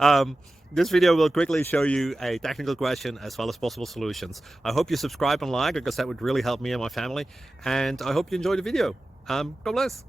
um, this video will quickly show you a technical question as well as possible solutions. I hope you subscribe and like, because that would really help me and my family. And I hope you enjoy the video. God bless.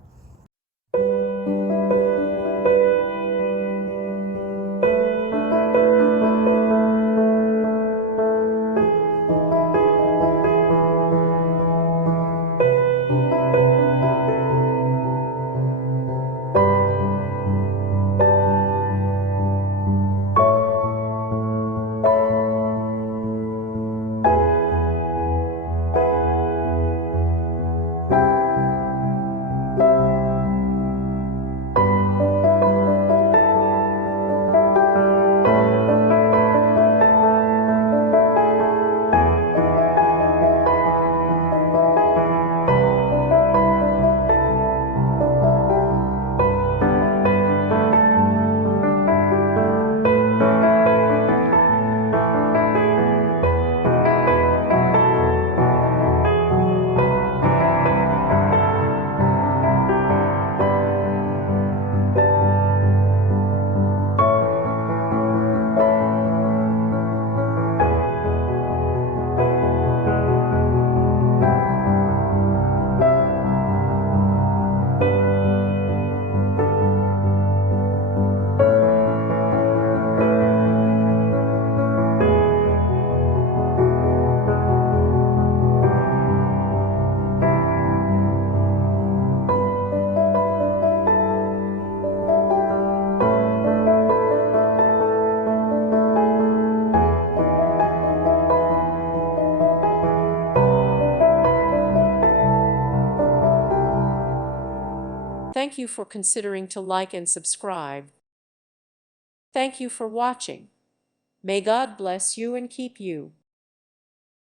Thank you for considering to like and subscribe. Thank you for watching. May God bless you and keep you.